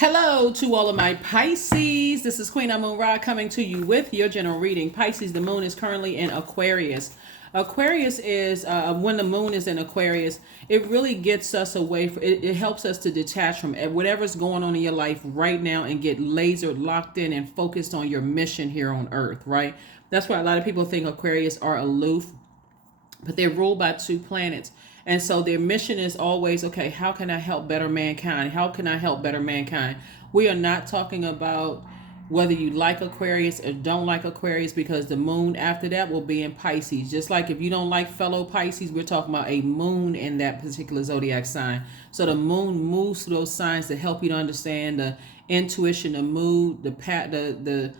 Hello to all of my Pisces. This is Queen Amun Ra coming to you with your general reading. Pisces, the moon is currently in Aquarius. Aquarius is when the moon is in Aquarius, it really gets us away from it helps us to detach from whatever's going on in your life right now and get laser locked in and focused on your mission here on earth, right? That's why a lot of people think Aquarius are aloof, but they're ruled by two planets. And so their mission is always, okay, how can I help better mankind? How can I help better mankind? We are not talking about whether you like Aquarius or don't like Aquarius, because the moon after that will be in Pisces. Just like if you don't like fellow Pisces, we're talking about a moon in that particular zodiac sign. So the moon moves through those signs to help you to understand the intuition, the mood, the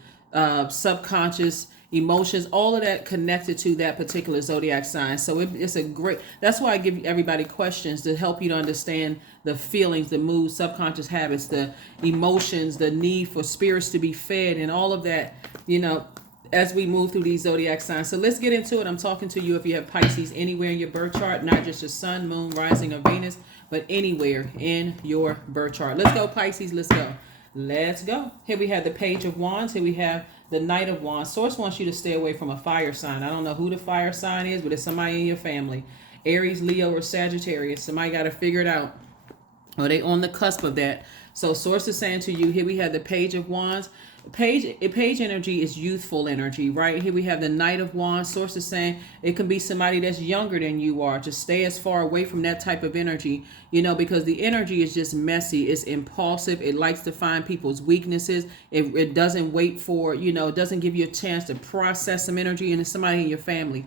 subconscious emotions, all of that connected to that particular zodiac sign. So it's a great, that's why I give everybody questions to help you to understand the feelings, the moods, subconscious habits, the emotions, the need for spirits to be fed, and all of that, as we move through these zodiac signs. So let's get into it. I'm talking to you if you have Pisces anywhere in your birth chart, not just your sun, moon, rising, or Venus, but anywhere in your birth chart. Let's go, Pisces. Let's go. Let's go. Here we have the Page of Wands. Here we have the Knight of Wands. Source wants you to stay away from a fire sign. I don't know who the fire sign is, but it's somebody in your family. Aries, Leo, or Sagittarius. Somebody got to figure it out. Or they on the cusp of that. So source is saying to you, here we have the Page of Wands. Page energy is youthful energy, right? Here we have the Knight of Wands. Source is saying it can be somebody that's younger than you are. Just stay as far away from that type of energy, because the energy is just messy. It's impulsive. It likes to find people's weaknesses. It doesn't wait for, it doesn't give you a chance to process some energy, and it's somebody in your family.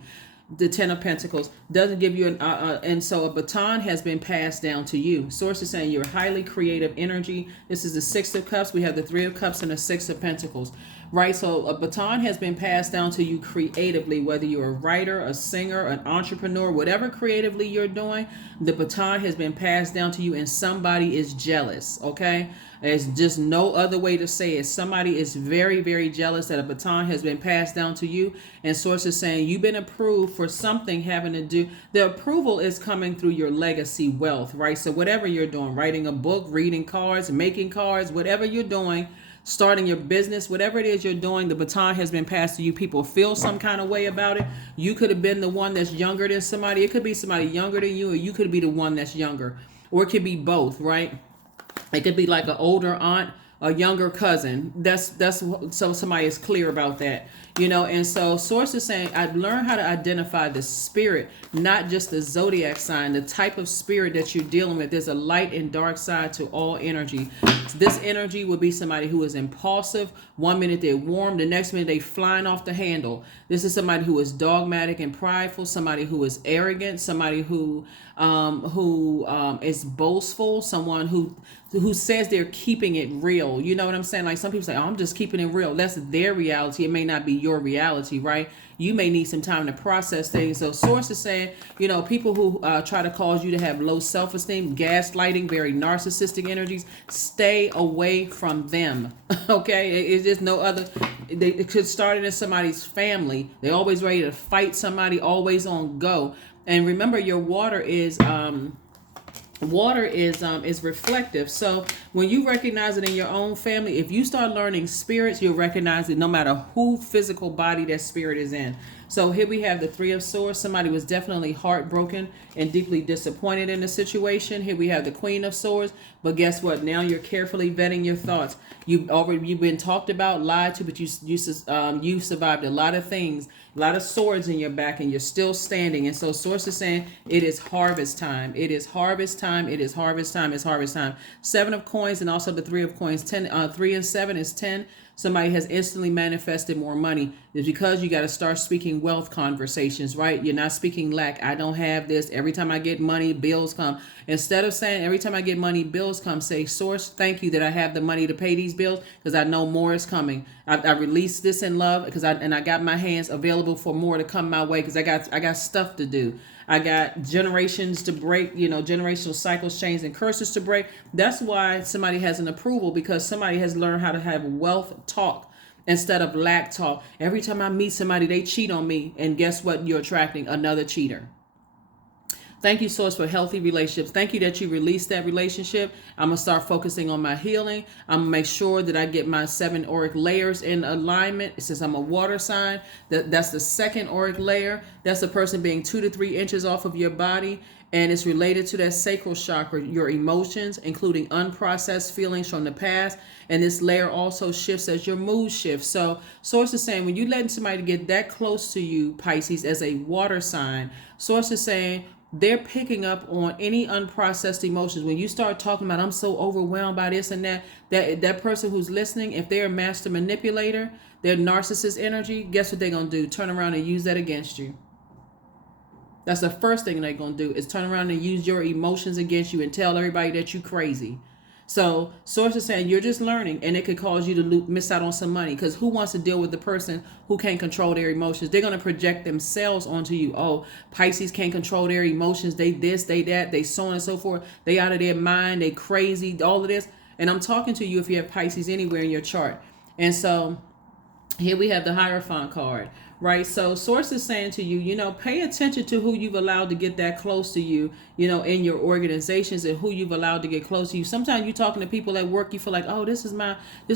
The Ten of Pentacles doesn't give you and so a baton has been passed down to you. Source is saying you're highly creative energy. This is the Six of Cups. We have the Three of Cups and the Six of Pentacles, right? So a baton has been passed down to you creatively, whether you're a writer, a singer, an entrepreneur, whatever creatively you're doing, the baton has been passed down to you, and somebody is jealous, okay? There's just no other way to say it. Somebody is very, very jealous that a baton has been passed down to you. And source is saying you've been approved for something having to do. The approval is coming through your legacy wealth, right? So whatever you're doing, writing a book, reading cards, making cards, whatever you're doing, starting your business, whatever it is you're doing, the baton has been passed to you. People feel some kind of way about it. You could have been the one that's younger than somebody. It could be somebody younger than you, or you could be the one that's younger. Or it could be both, right? It could be like an older aunt, a younger cousin. That's so somebody is clear about that, And so source is saying I've learned how to identify the spirit, not just the zodiac sign, the type of spirit that you're dealing with. There's a light and dark side to all energy. This energy would be somebody who is impulsive. One minute they're warm, the next minute they flying off the handle. This is somebody who is dogmatic and prideful, somebody who is arrogant, somebody who is boastful, someone who says they're keeping it real. You know what I'm saying? Like some people say, oh, I'm just keeping it real. That's their reality. It may not be your reality, right? You may need some time to process things. So source is saying, people who try to cause you to have low self-esteem, gaslighting, very narcissistic energies, stay away from them. Okay? It's just no other. It could start in somebody's family. They're always ready to fight somebody, always on go. And remember, your water is reflective. So when you recognize it in your own family, if you start learning spirits, you'll recognize it no matter who physical body that spirit is in. So here we have the Three of Swords. Somebody was definitely heartbroken and deeply disappointed in the situation. Here we have the Queen of Swords. But guess what? Now you're carefully vetting your thoughts. You've been talked about, lied to, but you survived a lot of things, a lot of swords in your back, and you're still standing. And so source is saying it is harvest time. It is harvest time. It is harvest time. It's harvest time. Seven of coins and also the Three of coins. 3 and 7 is 10. Somebody has instantly manifested more money. It's because you got to start speaking wealth conversations, right? You're not speaking lack. I don't have this. Every time I get money, bills come. Instead of saying every time I get money, bills come, say, source, thank you that I have the money to pay these bills because I know more is coming. I released this in love because I got my hands available for more to come my way because I got stuff to do. I got generations to break, generational cycles, chains, and curses to break. That's why somebody has an approval, because somebody has learned how to have wealth talk instead of lack talk. Every time I meet somebody, they cheat on me. And guess what? You're attracting another cheater. Thank you, Source, for healthy relationships. Thank you that you released that relationship. I'm going to start focusing on my healing. I'm going to make sure that I get my 7 auric layers in alignment. Since I'm a water sign, that's the second auric layer. That's a person being 2 to 3 inches off of your body. And it's related to that sacral chakra, your emotions, including unprocessed feelings from the past. And this layer also shifts as your mood shifts. So Source is saying when you letting somebody get that close to you, Pisces, as a water sign, Source is saying they're picking up on any unprocessed emotions. When you start talking about, I'm so overwhelmed by this and that person who's listening, if they're a master manipulator, their narcissist energy, guess what they're going to do? Turn around and use that against you. That's the first thing they're going to do is turn around and use your emotions against you and tell everybody that you're crazy. So Source is saying you're just learning, and it could cause you to miss out on some money, because who wants to deal with the person who can't control their emotions? They're going to project themselves onto you. Oh, Pisces can't control their emotions. They this, they that, they so on and so forth. They out of their mind. They crazy, all of this. And I'm talking to you if you have Pisces anywhere in your chart. And so here we have the Hierophant card, right? So Source is saying to you, pay attention to who you've allowed to get that close to you, in your organizations, and who you've allowed to get close to you. Sometimes you're talking to people at work, you feel like, oh, this is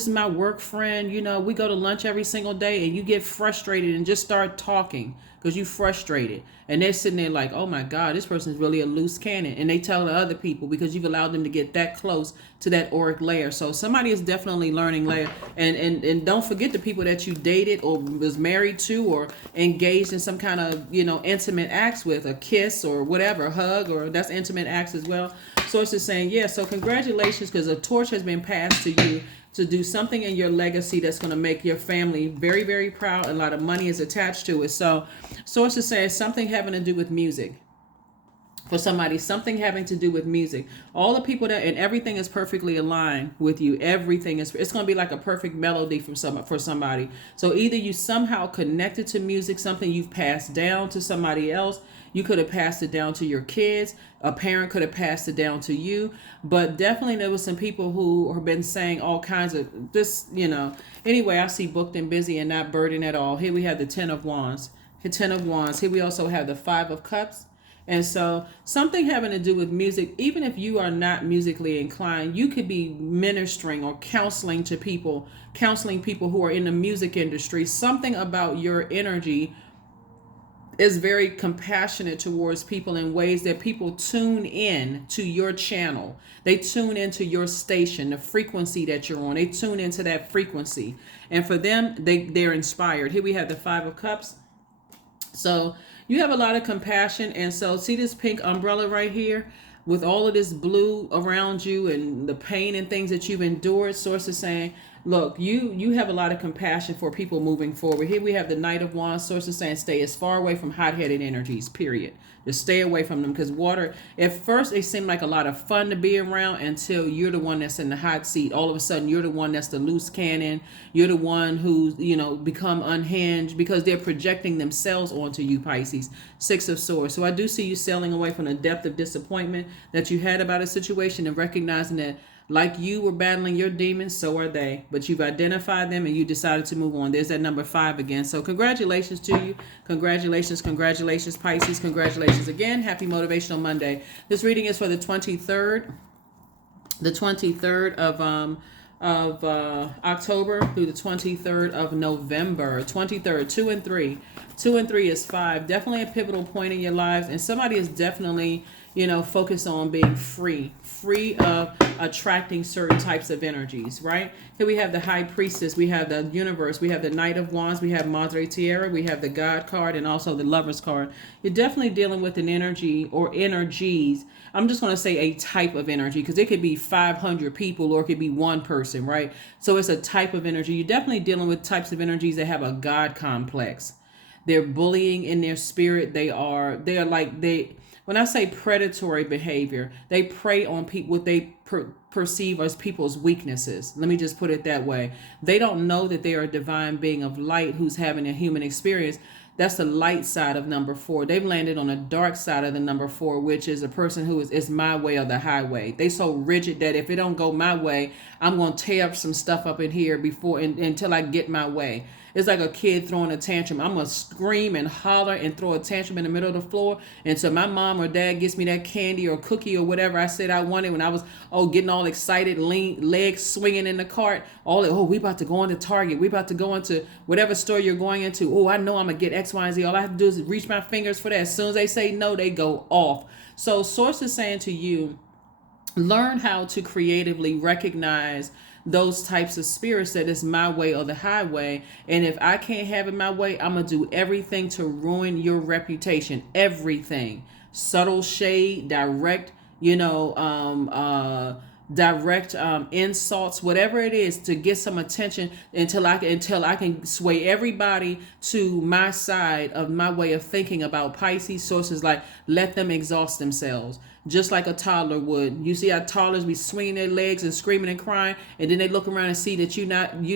my work friend. We go to lunch every single day, and you get frustrated and just start talking because you're frustrated. And they're sitting there like, oh my God, this person is really a loose cannon. And they tell the other people because you've allowed them to get that close to that auric layer. So somebody is definitely learning layer. And don't forget the people that you dated or was married to or engaged in some kind of, intimate acts with, a kiss or whatever, a hug, or that's intimate acts as well. So it's just saying, yeah, so congratulations, because a torch has been passed to you to do something in your legacy that's going to make your family very, very proud. A lot of money is attached to it. So Source is saying something having to do with music. For somebody, something having to do with music. All the people that, and everything is perfectly aligned with you. Everything is, it's going to be like a perfect melody for somebody. So either you somehow connected to music, something you've passed down to somebody else. You could have passed it down to your kids. A parent could have passed it down to you. But definitely there was some people who have been saying all kinds of this, Anyway, I see booked and busy and not burdened at all. Here we have the 10 of Wands. The 10 of Wands. Here we also have the 5 of Cups. And so something having to do with music, even if you are not musically inclined, you could be ministering or counseling people who are in the music industry. Something about your energy is very compassionate towards people in ways that people tune in to your channel. They tune into your station, the frequency that you're on. They tune into that frequency. And for them, they're inspired. Here we have the 5 of Cups. So you have a lot of compassion. And so see this pink umbrella right here with all of this blue around you and the pain and things that you've endured. Source is saying, look, you have a lot of compassion for people moving forward. Here we have the Knight of Wands. Source is saying stay as far away from hot-headed energies, period. Just stay away from them, because water, at first it seemed like a lot of fun to be around until you're the one that's in the hot seat. All of a sudden you're the one that's the loose cannon. You're the one who's, become unhinged because they're projecting themselves onto you, Pisces. 6 of Swords. So I do see you sailing away from the depth of disappointment that you had about a situation and recognizing that like you were battling your demons, so are they. But you've identified them and you decided to move on. There's that number 5 again. So congratulations to you. Congratulations, Pisces. Congratulations again. Happy Motivational Monday. This reading is for the 23rd. The 23rd of October through the 23rd of November. 23rd, 2 and 3. 2 and 3 is 5. Definitely a pivotal point in your lives. And somebody is definitely, focus on being free of attracting certain types of energies, right? Here we have the High Priestess, we have the Universe, we have the Knight of Wands, we have Madre Tierra, we have the God card, and also the Lover's card. You're definitely dealing with an energy or energies. I'm just going to say a type of energy, because it could be 500 people or it could be one person, right? So it's a type of energy. You're definitely dealing with types of energies that have a God complex. They're bullying in their spirit. When I say predatory behavior, they prey on people, what they perceive as people's weaknesses. Let me just put it that way. They don't know that they are a divine being of light who's having a human experience. That's the light side of number 4. They've landed on the dark side of the number 4, which is a person who is my way or the highway. They so rigid that if it don't go my way, I'm going to tear up some stuff up in here until I get my way. It's like a kid throwing a tantrum. I'm going to scream and holler and throw a tantrum in the middle of the floor until my mom or dad gets me that candy or cookie or whatever I said I wanted when I was, getting all excited, legs swinging in the cart. We about to go into Target. We about to go into whatever store you're going into. Oh, I know I'm going to get X, Y, and Z. All I have to do is reach my fingers for that. As soon as they say no, they go off. So Source is saying to you, learn how to creatively recognize those types of spirits that is my way or the highway. And if I can't have it my way, I'm going to do everything to ruin your reputation. Everything. Subtle shade, direct, direct insults, whatever it is, to get some attention until I can sway everybody to my side of my way of thinking about Pisces. Sources like, let them exhaust themselves, just like a toddler would. You see how toddlers be swinging their legs and screaming and crying, and then they look around and see that you're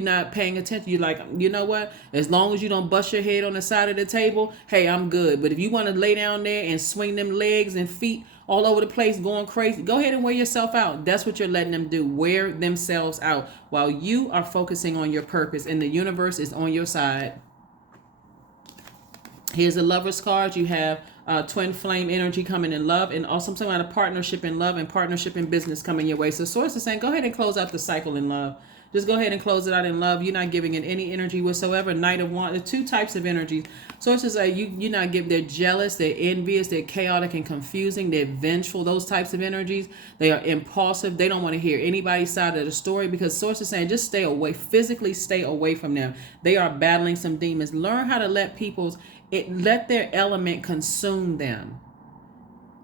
not paying attention. You're like, you know what? As long as you don't bust your head on the side of the table, hey, I'm good. But if you want to lay down there and swing them legs and feet all over the place, going crazy, go ahead and wear yourself out. That's what you're letting them do. Wear themselves out while you are focusing on your purpose, and the universe is on your side. Here's the Lover's card. You have twin flame energy coming in love, and also something about a partnership in love and partnership in business coming your way. So Source is saying, go ahead and close out the cycle in love. Just go ahead and close it out in love. You're not giving it any energy whatsoever. Knight of Wands, the two types of energies. Sources are you're not giving. They're jealous, they're envious, they're chaotic and confusing, they're vengeful. Those types of energies. They are impulsive. They don't want to hear anybody's side of the story, because Source is saying just stay away. Physically stay away from them. They are battling some demons. Learn how to let let their element consume them.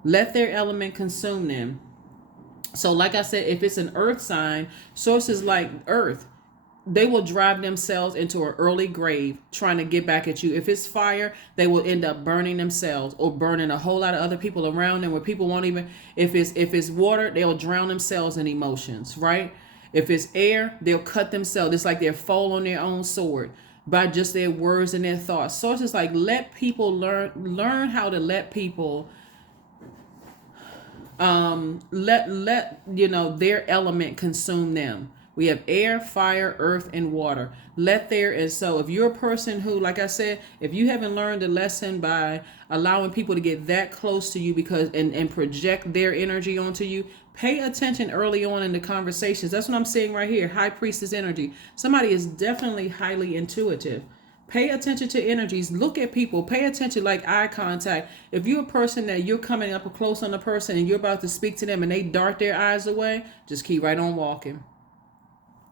Let their element consume them. So like I said, if it's an earth sign, sources like earth, they will drive themselves into an early grave trying to get back at you. If it's fire, they will end up burning themselves or burning a whole lot of other people around them, where people won't even, if it's water, they'll drown themselves in emotions, right? If it's air, they'll cut themselves. It's like they'll fall on their own sword by just their words and their thoughts. Sources like, let people learn how to let people let their element consume them. We have air, fire, earth, and water. And so if you're a person who, like I said, if you haven't learned a lesson by allowing people to get that close to you and project their energy onto you, pay attention early on in the conversations. That's what I'm saying right here. High Priestess energy. Somebody is definitely highly intuitive. Pay attention to energies. Look at people. Pay attention, like eye contact. If you're a person that you're coming up close on a person and you're about to speak to them and they dart their eyes away, just keep right on walking.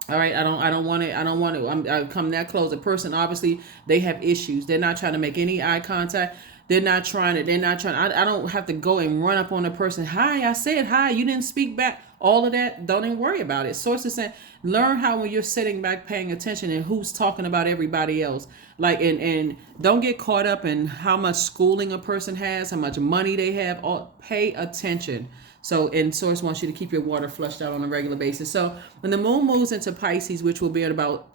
All right, I don't want to. I come that close. A person, obviously, they have issues. They're not trying to make any eye contact. I don't have to go and run up on a person. Hi, I said hi. You didn't speak back. All of that, don't even worry about it. Sources saying, learn how when you're sitting back paying attention and who's talking about everybody else. Like, and don't get caught up in how much schooling a person has, how much money they have. Pay attention. So, and Source wants you to keep your water flushed out on a regular basis. So when the moon moves into Pisces, which will be at about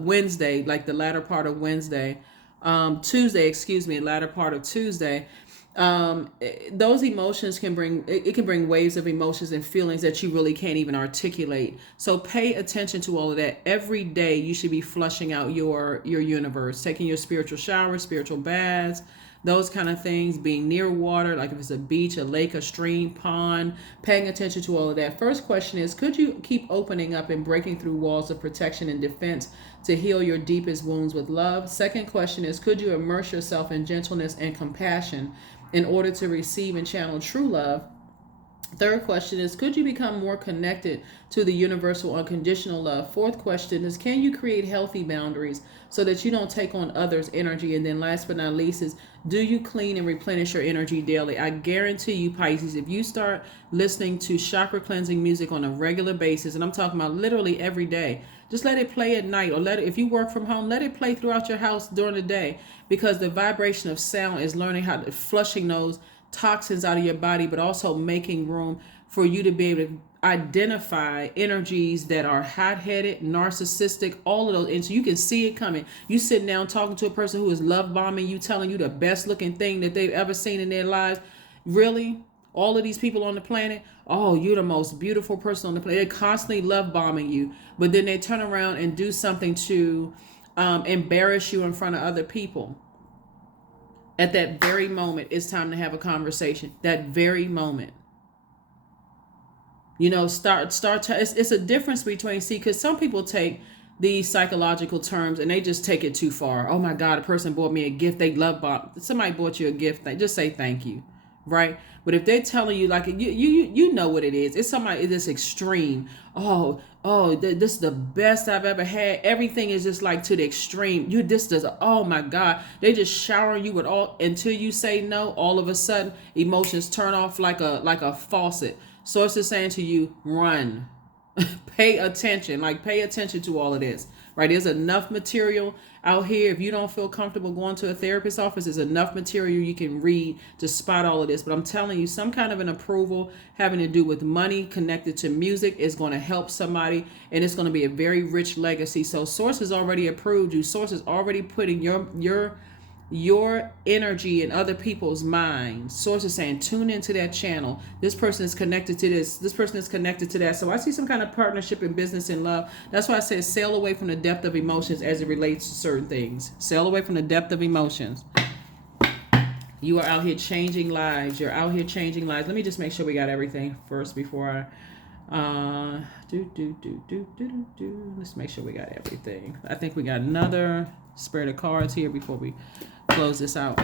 Wednesday, like the latter part of Wednesday, Tuesday, latter part of Tuesday, those emotions can bring waves of emotions and feelings that you really can't even articulate. So pay attention to all of that. Every day you should be flushing out your universe, taking your spiritual showers, spiritual baths, those kind of things, being near water, like if it's a beach, a lake, a stream, pond, paying attention to all of that. First question is, could you keep opening up and breaking through walls of protection and defense to heal your deepest wounds with love? Second question is, could you immerse yourself in gentleness and compassion in order to receive and channel true love? Third question is, could you become more connected to the universal unconditional love? Fourth question is, can you create healthy boundaries so that you don't take on others' energy? And then last but not least is, do you clean and replenish your energy daily? I guarantee you, Pisces, if you start listening to chakra cleansing music on a regular basis, and I'm talking about literally every day, just let it play at night, or if you work from home, let it play throughout your house during the day, because the vibration of sound is learning how to flushing those toxins out of your body, but also making room for you to be able to identify energies that are hot-headed, narcissistic, all of those. And so you can see it coming. You sitting down talking to a person who is love bombing you, telling you the best looking thing that they've ever seen in their lives. Really? all of these people on the planet, oh, you're the most beautiful person on the planet. They're constantly love bombing you, but then they turn around and do something to embarrass you in front of other people. At that very moment, it's time to have a conversation. That very moment. You know, it's a difference between, see, because some people take these psychological terms and they just take it too far. Oh my God, a person bought me a gift. They love bomb. Somebody bought you a gift. They just say thank you, right? But if they're telling you, like, you know what it is. It's somebody this extreme. This is the best I've ever had. Everything is just like to the extreme. Oh my God. They just shower you with all, until you say no, all of a sudden emotions turn off like a faucet. Source is saying to you, run. Pay attention. Like, pay attention to all of this, right? There's enough material out here. If you don't feel comfortable going to a therapist's office, there's enough material you can read to spot all of this. But I'm telling you, some kind of an approval having to do with money connected to music is going to help somebody, and it's going to be a very rich legacy. So Source has already approved you. Source is already putting your energy in other people's minds. Source is saying, tune into that channel. This person is connected to this. This person is connected to that. So I see some kind of partnership in business and love. That's why I said sail away from the depth of emotions as it relates to certain things. Sail away from the depth of emotions. You are out here changing lives. You're out here changing lives. Let me just make sure we got everything first before I let's make sure we got everything. I think we got another spread of cards here before we close this out.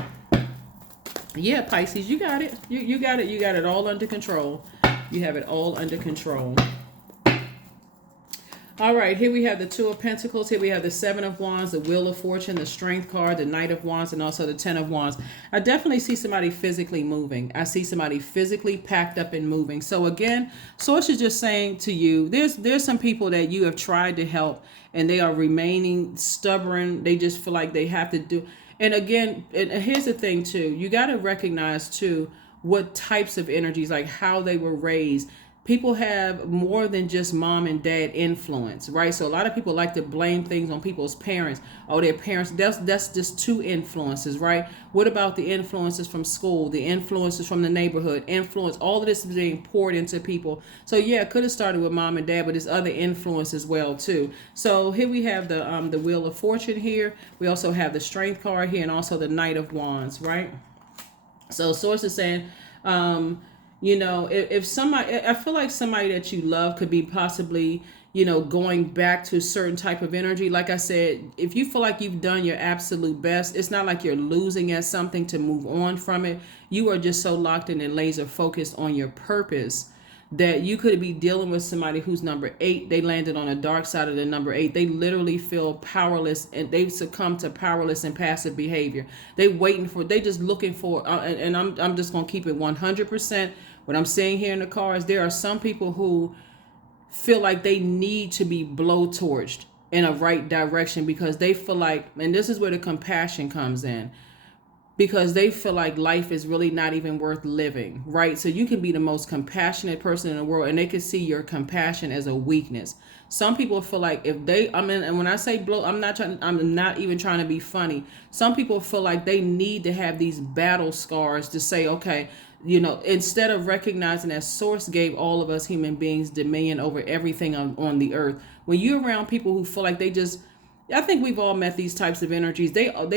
Yeah, Pisces, you got it. You got it. You got it all under control. You have it all under control. All right, here we have the Two of Pentacles. Here we have the Seven of Wands, the Wheel of Fortune, the Strength card, the Knight of Wands, and also the Ten of Wands. I definitely see somebody physically moving. I see somebody physically packed up and moving. So again, Source is just saying to you, there's some people that you have tried to help and they are remaining stubborn. They just feel like they have to do. And again, and here's the thing too, you got to recognize too what types of energies, like how they were raised. People have more than just mom and dad influence, right? So a lot of people like to blame things on people's parents. Oh, their parents, that's just two influences, right? What about the influences from school, the influences from the neighborhood, influence, all of this is being poured into people. So yeah, it could have started with mom and dad, but there's other influence as well too. So here we have the Wheel of Fortune here. We also have the Strength card here and also the Knight of Wands, right? So Source is saying, you know, if somebody, I feel like somebody that you love could be possibly, you know, going back to a certain type of energy. Like I said, if you feel like you've done your absolute best, it's not like you're losing at something to move on from it. You are just so locked in and laser focused on your purpose that you could be dealing with somebody who's number 8. They landed on a dark side of the number 8. They literally feel powerless and they've succumbed to powerless and passive behavior. They just looking for, and I'm just going to keep it 100%. What I'm saying here in the cards, there are some people who feel like they need to be blowtorched in a right direction because they feel like, and this is where the compassion comes in, because they feel like life is really not even worth living, right? So you can be the most compassionate person in the world and they can see your compassion as a weakness. Some people feel like if they, I mean, and when I say blow, I'm not even trying to be funny. Some people feel like they need to have these battle scars to say, okay, you know, instead of recognizing that Source gave all of us human beings dominion over everything on the earth. When you're around people who feel like they just, I think we've all met these types of energies. They feel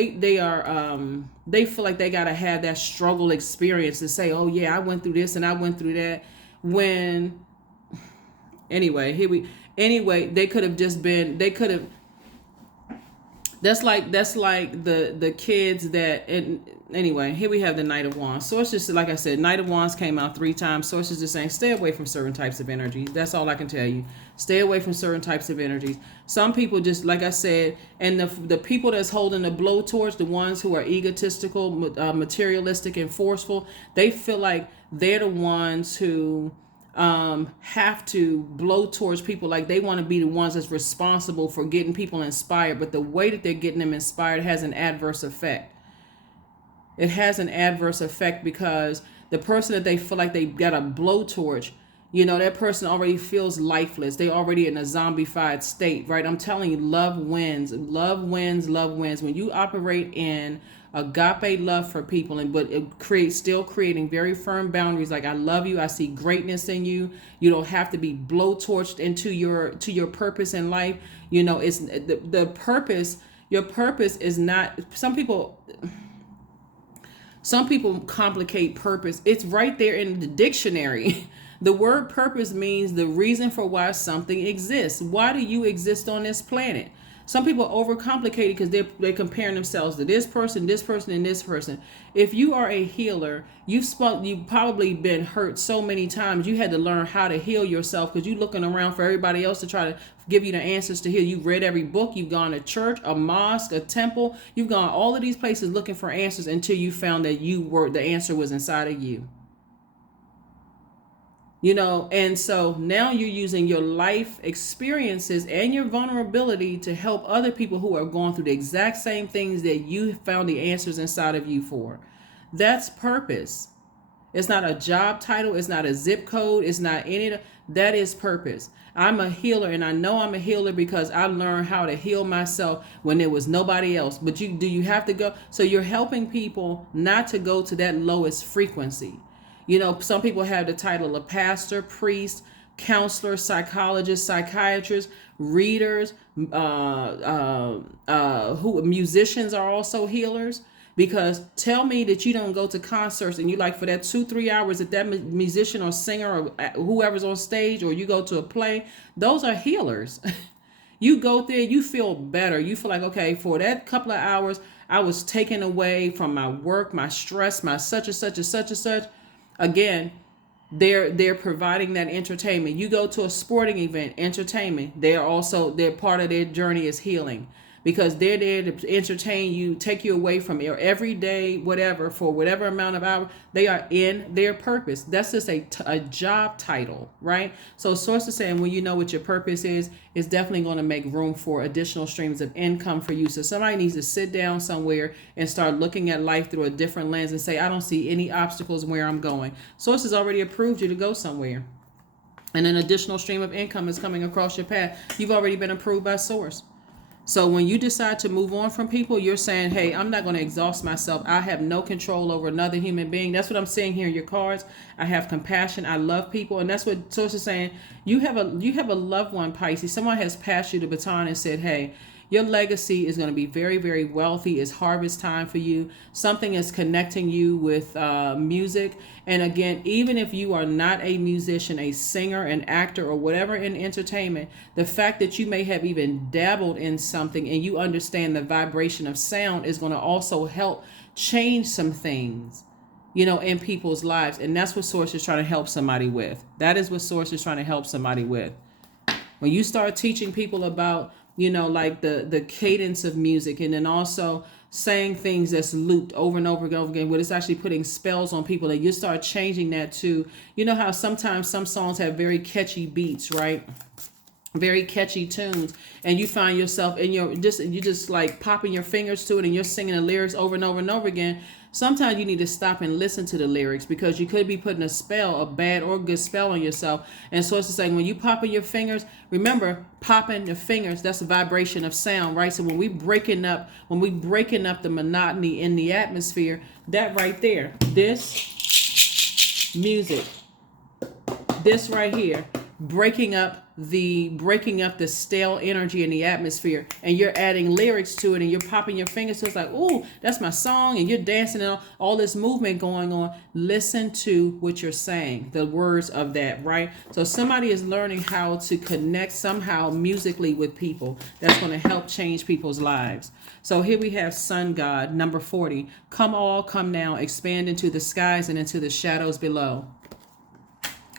like they got to have that struggle experience to say, oh yeah, I went through this and I went through that. They could have just been, that's like the kids that, and anyway, here we have the Knight of Wands. Source just, like I said, Knight of Wands came out 3 times. Source is just saying, stay away from certain types of energies. That's all I can tell you. Stay away from certain types of energies. Some people just, like I said, and the people that's holding the blowtorch, the ones who are egotistical, materialistic, and forceful, they feel like they're the ones who have to blow towards people, like they want to be the ones that's responsible for getting people inspired, but the way that they're getting them inspired has an adverse effect. It has an adverse effect because the person that they feel like they got a blowtorch, You know, that person already feels lifeless. They already in a zombified state, right? I'm telling you, love wins. Love wins, love wins. When you operate in agape love for people, and but it creates, still creating very firm boundaries, like I love you, I see greatness in you. You don't have to be blowtorched into your purpose in life. You know, it's the purpose. Your purpose is not, some people complicate purpose. It's right there in the dictionary. The word purpose means the reason for why something exists. Why do you exist on this planet? Some people overcomplicate it because they're comparing themselves to this person, and this person. If you are a healer, you've probably been hurt so many times. You had to learn how to heal yourself because you're looking around for everybody else to try to give you the answers to heal. You've read every book. You've gone to church, a mosque, a temple. You've gone all of these places looking for answers until you found that the answer was inside of you. You know, and so now you're using your life experiences and your vulnerability to help other people who are going through the exact same things that you found the answers inside of you for. That's purpose. It's not a job title. It's not a zip code. It's not any of that. That is purpose. I'm a healer, and I know I'm a healer because I learned how to heal myself when there was nobody else. But do you have to go? So you're helping people not to go to that lowest frequency. You know, some people have the title of pastor, priest, counselor, psychologist, psychiatrist, readers, who musicians are also healers. Because tell me that you don't go to concerts and you like for that 2-3 hours that musician or singer or whoever's on stage, or you go to a play, those are healers. You go there, you feel better. You feel like, okay, for that couple of hours, I was taken away from my work, my stress, my such and such and such and such. Again, they're providing that entertainment. You go to a sporting event, entertainment. They're part of their journey is healing, because they're there to entertain you, take you away from your everyday whatever for whatever amount of hours. They are in their purpose. That's just a job title, right? So source is saying when you know what your purpose is, it's definitely going to make room for additional streams of income for you. So somebody needs to sit down somewhere and start looking at life through a different lens and say, I don't see any obstacles where I'm going. Source has already approved you to go somewhere. And an additional stream of income is coming across your path. You've already been approved by source. So when you decide to move on from people, you're saying, hey, I'm not going to exhaust myself. I have no control over another human being. That's what I'm seeing here in your cards. I have compassion. I love people. And that's what Source is saying. You have a loved one, Pisces. Someone has passed you the baton and said, hey, your legacy is going to be very, very wealthy. It's harvest time for you. Something is connecting you with music. And again, even if you are not a musician, a singer, an actor, or whatever in entertainment, the fact that you may have even dabbled in something and you understand the vibration of sound is going to also help change some things, you know, in people's lives. And that's what Source is trying to help somebody with. That is what Source is trying to help somebody with. When you start teaching people about, you know, like the cadence of music, and then also saying things that's looped over and over again, where it's actually putting spells on people, and you start changing that to, you know how sometimes some songs have very catchy beats, right? Very catchy tunes, and you find yourself in you just like popping your fingers to it, and you're singing the lyrics over and over and over again. Sometimes you need to stop and listen to the lyrics, because you could be putting a bad or good spell on yourself. And so it's saying when you popping your fingers, remember popping your fingers, that's a vibration of sound, right? So when we breaking up the monotony in the atmosphere, that right there, this music, this right here, breaking up the stale energy in the atmosphere, and you're adding lyrics to it, and you're popping your fingers, so it's like, ooh, that's my song, and you're dancing and all this movement going on. Listen to what you're saying, the words of that, right? So somebody is learning how to connect somehow musically with people. That's going to help change people's lives. So here we have Sun God, number 40. Come all, come now, expand into the skies and into the shadows below.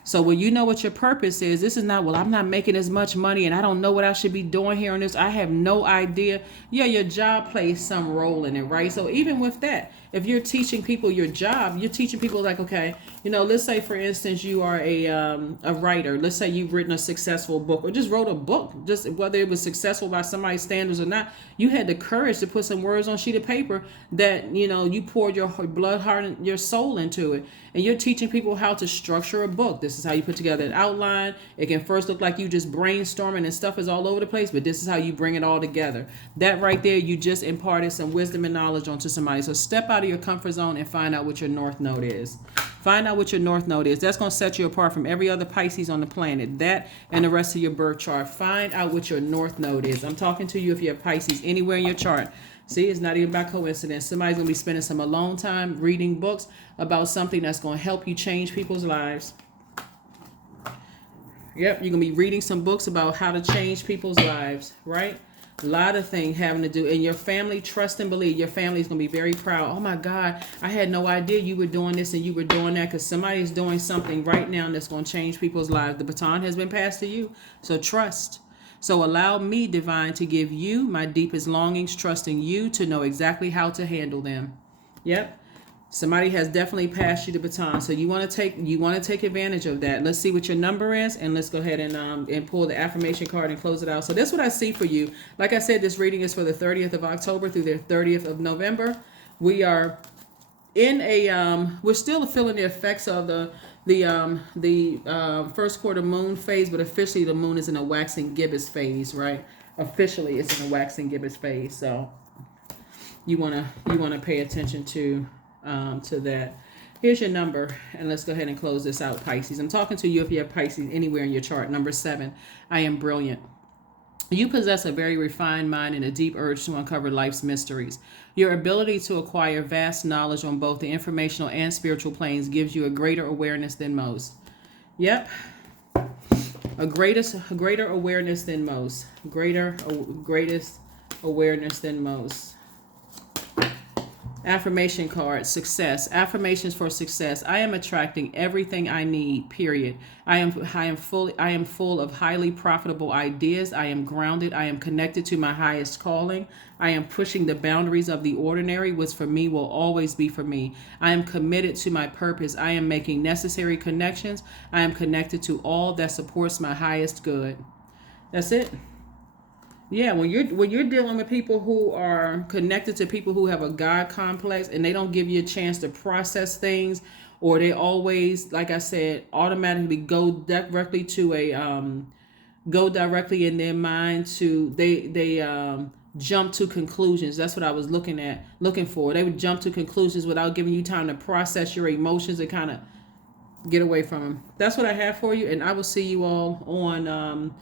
So when you know what your purpose is, this is not, well, I'm not making as much money and I don't know what I should be doing here on this. I have no idea. Yeah, your job plays some role in it, right? So even with that, if you're teaching people your job, you're teaching people like, okay, let's say for instance you are a writer. Let's say you've written a successful book or just wrote a book, just whether it was successful by somebody's standards or not. You had the courage to put some words on a sheet of paper that you poured your blood, heart, and your soul into it. And you're teaching people how to structure a book. This is how you put together an outline. It can first look like you just brainstorming and stuff is all over the place, but this is how you bring it all together. That right there, you just imparted some wisdom and knowledge onto somebody. So step out of your comfort zone and find out what your north node is. Find out what your north node is. That's going to set you apart from every other Pisces on the planet. That and the rest of your birth chart. Find out what your north node is. I'm talking to you if you have Pisces anywhere in your chart. See, it's not even by coincidence. Somebody's going to be spending some alone time reading books about something that's going to help you change people's lives. Yep, you're going to be reading some books about how to change people's lives, right? A lot of things having to do, and your family, trust and believe, your family is going to be very proud. Oh my God, I had no idea you were doing this and you were doing that, because somebody is doing something right now that's going to change people's lives. The baton has been passed to you, so trust. So allow me, divine, to give you my deepest longings, trusting you to know exactly how to handle them. Yep. Somebody has definitely passed you the baton, so you want to take advantage of that. Let's see what your number is, and let's go ahead and pull the affirmation card and close it out. So that's what I see for you. Like I said, this reading is for the 30th of October through the 30th of November. We are in we're still feeling the effects of the first quarter moon phase, but officially the moon is in a waxing gibbous phase, right? Officially, it's in a waxing gibbous phase. So you wanna pay attention to that. Here's your number, and let's go ahead and close this out, Pisces. I'm talking to you if you have Pisces anywhere in your chart. Number 7, I am brilliant. You possess a very refined mind and a deep urge to uncover life's mysteries. Your ability to acquire vast knowledge on both the informational and spiritual planes gives you a greater awareness than most. Yep. A greater awareness than most. Greatest awareness than most. Affirmation card, success. Affirmations for success. I am attracting everything I need, period. I am full of highly profitable ideas. I am grounded. I am connected to my highest calling. I am pushing the boundaries of the ordinary, which for me will always be for me. I am committed to my purpose. I am making necessary connections. I am connected to all that supports my highest good. That's it. Yeah, when you're dealing with people who are connected to people who have a God complex and they don't give you a chance to process things, or they always, like I said, automatically go directly in their mind to they jump to conclusions. That's what I was looking for. They would jump to conclusions without giving you time to process your emotions and kind of get away from them. That's what I have for you, and I will see you all on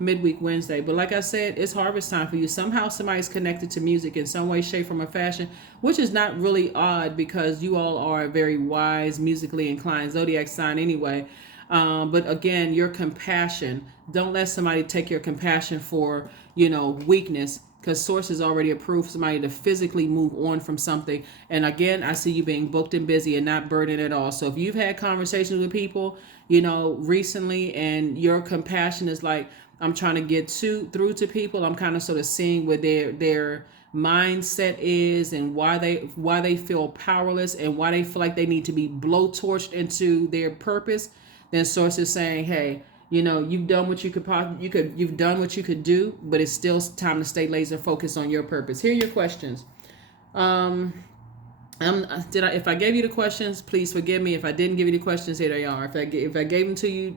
midweek Wednesday. But like I said, it's harvest time for you. Somehow somebody's connected to music in some way, shape, form, or fashion, which is not really odd because you all are a very wise, musically inclined Zodiac sign anyway. But again, your compassion, don't let somebody take your compassion for, weakness, because Source has already approved somebody to physically move on from something. And again, I see you being booked and busy and not burdened at all. So if you've had conversations with people, recently, and your compassion is like, I'm trying to get through to people, I'm kind of sort of seeing where their mindset is and why they feel powerless and why they feel like they need to be blowtorched into their purpose, then Source is saying, hey, you've done what you've done what you could do, but it's still time to stay laser focused on your purpose. Here are your questions. If I gave you the questions, please forgive me. If I didn't give you the questions, here they are. If I gave them to you,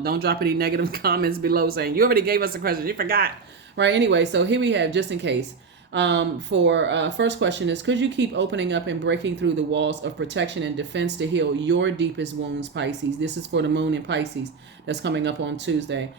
don't drop any negative comments below saying you already gave us the questions, you forgot. Right? Anyway, so here we have, just in case. First question is, could you keep opening up and breaking through the walls of protection and defense to heal your deepest wounds, Pisces? This is for the moon in Pisces. That's coming up on Tuesday.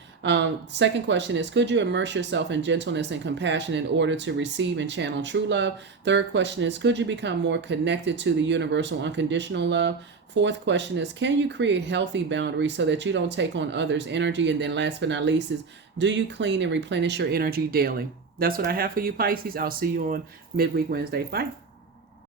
Second question is, could you immerse yourself in gentleness and compassion in order to receive and channel true love? Third question is, could you become more connected to the universal unconditional love? Fourth question is, can you create healthy boundaries so that you don't take on others' energy? And then last but not least is, do you clean and replenish your energy daily? That's what I have for you, Pisces. I'll see you on midweek Wednesday. Bye.